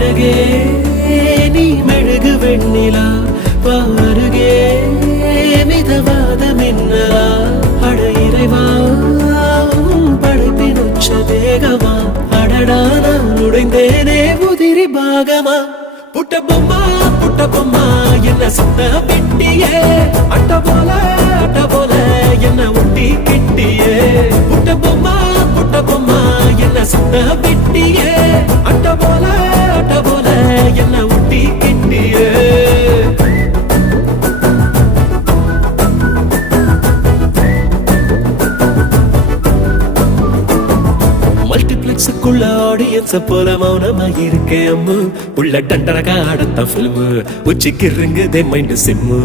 அழகே நீ மெழுகு வெண்ணிலா பாருகே மிதவாத மின்னலா அட இறைவா படைப்பின் உச்ச தேகமா அடடா நான் நுழைந்தேனே உதிரி பாகமா புட்ட பொம்மா என்ன சுத்த விட்டியே அட்ட போல என்ன ஒட்டி கிட்டியே புட்ட பொம்மா என்ன சுத்த விட்டியே அட்ட போல என்ன ஒட்டி கிட்டியே மல்டிப்ளெக்ஸுக்குள்ள ஆடியன்ஸ போல மௌனமா இருக்கேன் அம்மு உள்ள டண்டரகா அடுத்த பிலிம் உச்சிக்கு இருங்குதே மைண்ட் சிம்மு